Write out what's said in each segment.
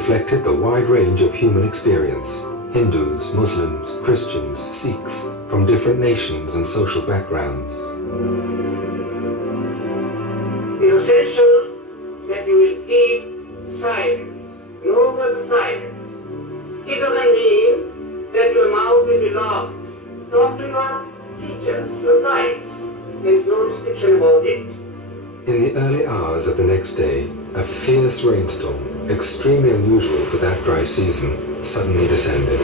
reflected the wide range of human experience. Hindus, Muslims, Christians, Sikhs, from different nations and social backgrounds. It is essential that you will keep silence, global silence. It doesn't mean that your mouth will be locked. Talk to your teachers, your guides. There is no restriction about it. In the early hours of the next day, a fierce rainstorm, extremely unusual for that dry season, suddenly descended.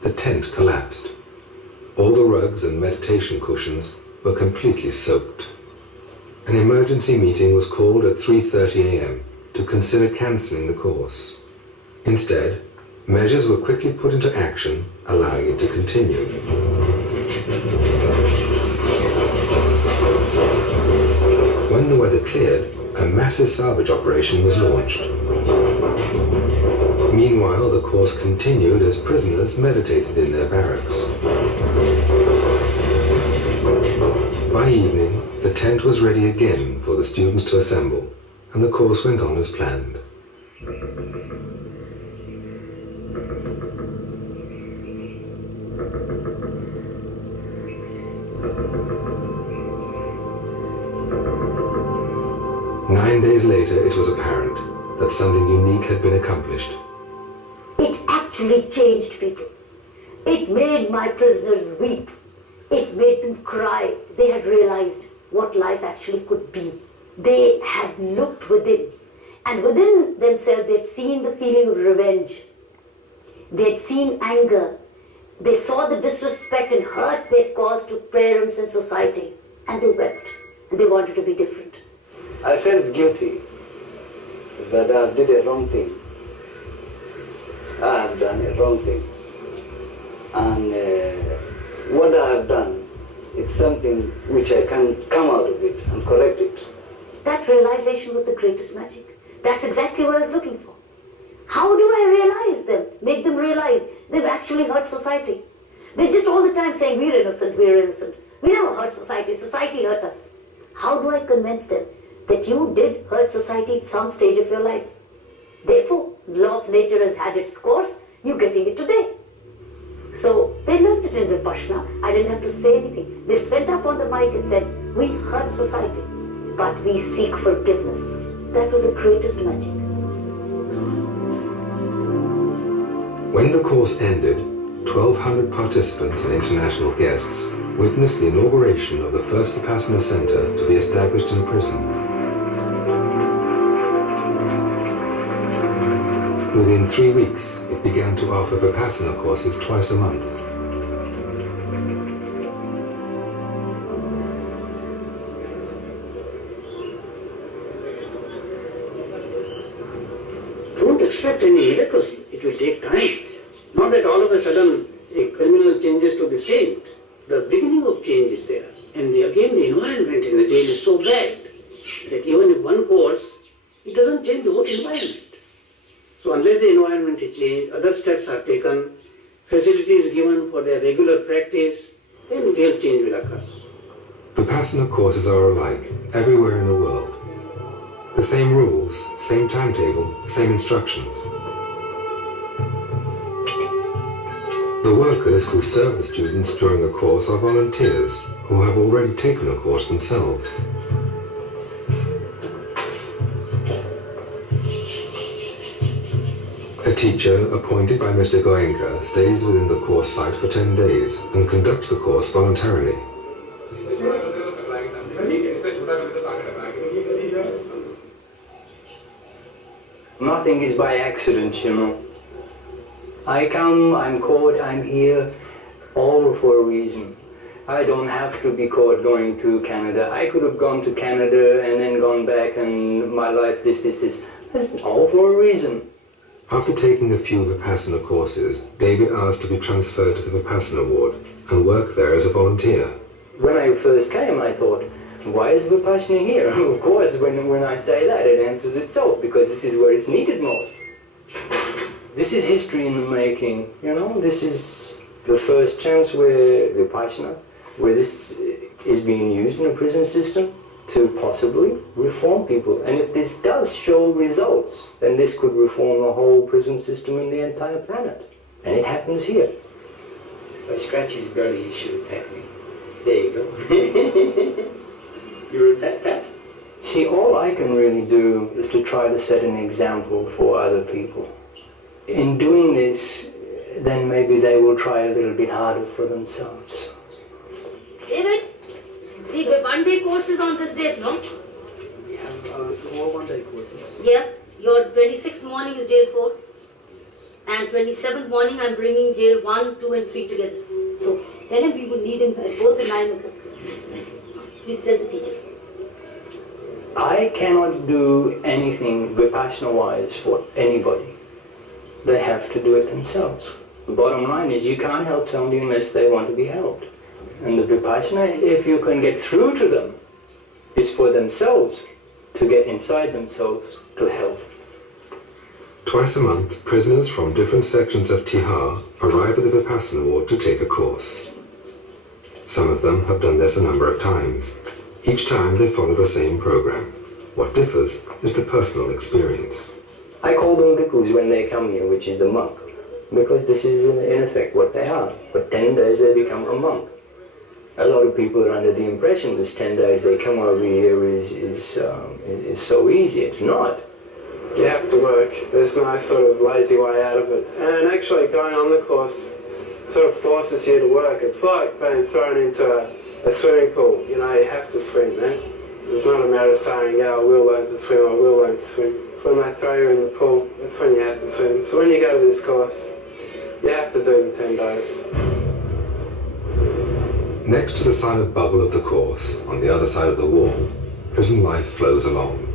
The tent collapsed. All the rugs and meditation cushions were completely soaked. An emergency meeting was called at 3:30 a.m. to consider cancelling the course. Instead, measures were quickly put into action, allowing it to continue. When the weather cleared, a massive salvage operation was launched. Meanwhile, the course continued as prisoners meditated in their barracks. By evening, the tent was ready again for the students to assemble, and the course went on as planned. Nine days later, it was apparent that something unique had been accomplished. It actually changed people. It made my prisoners weep. It made them cry. They had realized what life actually could be. They had looked within, and within themselves they had seen the feeling of revenge. They had seen anger. They saw the disrespect and hurt they had caused to parents and society, and they wept, and they wanted to be different. I felt guilty that I did a wrong thing. I have done a wrong thing. And what I have done, it's something which I can come out of it and correct it. That realization was the greatest magic. That's exactly what I was looking for. How do I realize them? Make them realize they've actually hurt society. They're just all the time saying, we're innocent, we're innocent. We never hurt society, society hurt us. How do I convince them that you did hurt society at some stage of your life? Therefore, law of nature has had its course, you're getting it today. So they learned it in Vipassana. I didn't have to say anything. They went up on the mic and said, we hurt society, but we seek forgiveness. That was the greatest magic. When the course ended, 1,200 participants and international guests witnessed the inauguration of the first Vipassana center to be established in a prison. Within 3 weeks, it began to offer Vipassana courses twice a month. Don't expect any miracles. It will take time. Not that all of a sudden a criminal changes to the saint. The beginning of change is there. And again, the environment in the jail is so bad that even if one course, it doesn't change the whole environment. So unless the environment is changed, other steps are taken, facilities given for their regular practice, then real change will occur. Vipassana courses are alike everywhere in the world. The same rules, same timetable, same instructions. The workers who serve the students during a course are volunteers who have already taken a course themselves. A teacher appointed by Mr. Goenka stays within the course site for 10 days and conducts the course voluntarily. Nothing is by accident, you know. I come, I'm caught, I'm here, all for a reason. I don't have to be caught going to Canada. I could have gone to Canada and then gone back and my life, this. It's all for a reason. After taking a few Vipassana courses, David asked to be transferred to the Vipassana ward and work there as a volunteer. When I first came, I thought, why is Vipassana here? Of course, when I say that, it answers itself, because this is where it's needed most. This is history in the making, you know? This is the first chance where Vipassana, where this is being used in a prison system to possibly reform people. And if this does show results, then this could reform the whole prison system in the entire planet. And it happens here. If I scratch his belly, he should attack me. There you go. You're attacked that. See, all I can really do is to try to set an example for other people. In doing this, then maybe they will try a little bit harder for themselves. David, the one-day course is on this date, no? We have more one-day courses. Yeah. Your 26th morning is jail 4. And 27th morning I'm bringing jail 1, 2 and 3 together. So tell him we would need him at both the 9 o'clock. Please tell the teacher. I cannot do anything Vipassana-wise for anybody. They have to do it themselves. The bottom line is you can't help somebody unless they want to be helped. And the Vipassana, if you can get through to them, is for themselves, to get inside themselves, to help. Twice a month, prisoners from different sections of Tihar arrive at the Vipassana ward to take a course. Some of them have done this a number of times. Each time they follow the same program. What differs is the personal experience. I call them bhikkhus when they come here, which is the monk, because this is in effect what they are. For 10 days they become a monk. A lot of people are under the impression this 10 days they come over here is so easy. It's not. You have to work. There's no sort of lazy way out of it. And actually going on the course sort of forces you to work. It's like being thrown into a swimming pool. You know, you have to swim, man. It's not a matter of saying, yeah, I will learn to swim, I will learn to swim. It's when they throw you in the pool, that's when you have to swim. So when you go to this course, you have to do the 10 days. Next to the silent bubble of the course, on the other side of the wall, prison life flows along.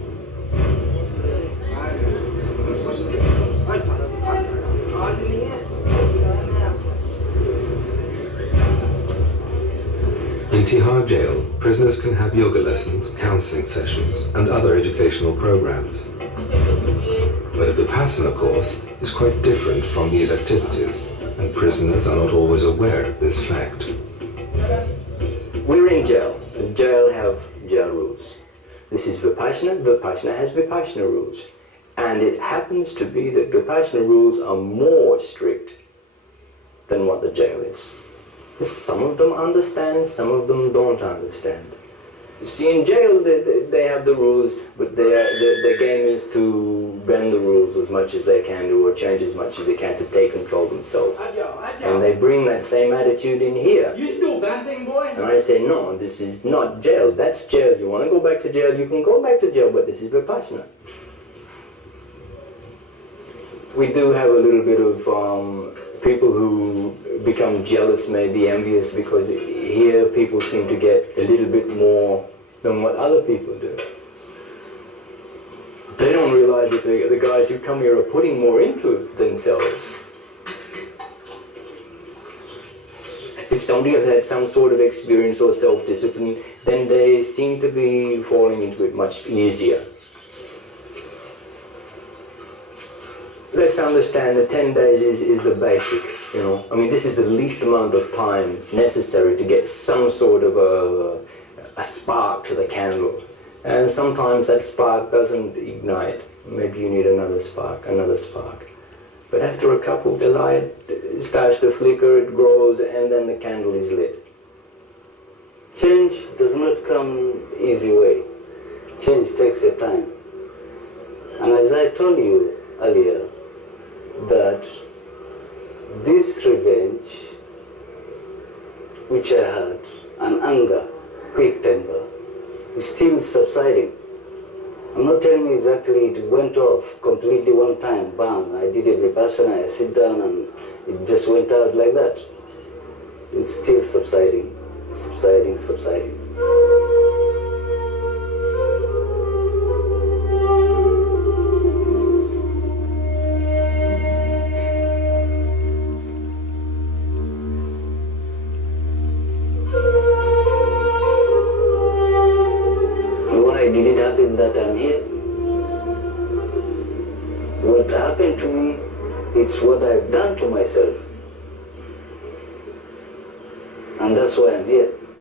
In Tihar jail, prisoners can have yoga lessons, counseling sessions, and other educational programs. But a Vipassana course is quite different from these activities, and prisoners are not always aware of this fact. We're in jail. The jail have jail rules. This is Vipassana. Vipassana has Vipassana rules. And it happens to be that Vipassana rules are more strict than what the jail is. Some of them understand, some of them don't understand. You see, in jail they have the rules, but their game is to bend the rules as much as they can do, or change as much as they can to take control themselves. And they bring that same attitude in here. You still bathing, boy? And I say, no, this is not jail. That's jail. You want to go back to jail, you can go back to jail, but this is Vipassana. We do have a little bit of people who become jealous, maybe envious, because here people seem to get a little bit more than what other people do. They don't realize that the guys who come here are putting more into themselves. If somebody has had some sort of experience or self-discipline, then they seem to be falling into it much easier. Let's understand that 10 days is the basic, you know. I mean, this is the least amount of time necessary to get some sort of a spark to the candle. And sometimes that spark doesn't ignite. Maybe you need another spark, another spark. But after a couple, the light starts to flicker, it grows, and then the candle is lit. Change does not come easy way. Change takes a time. And as I told you earlier, that this revenge, which I had, and anger, quick temper, is still subsiding. I'm not telling you exactly it went off completely one time, bam, I did a Vipassana, I sit down and it just went out like that. It's still subsiding, subsiding, subsiding. Did it happen that I'm here? What happened to me, it's what I've done to myself. And that's why I'm here.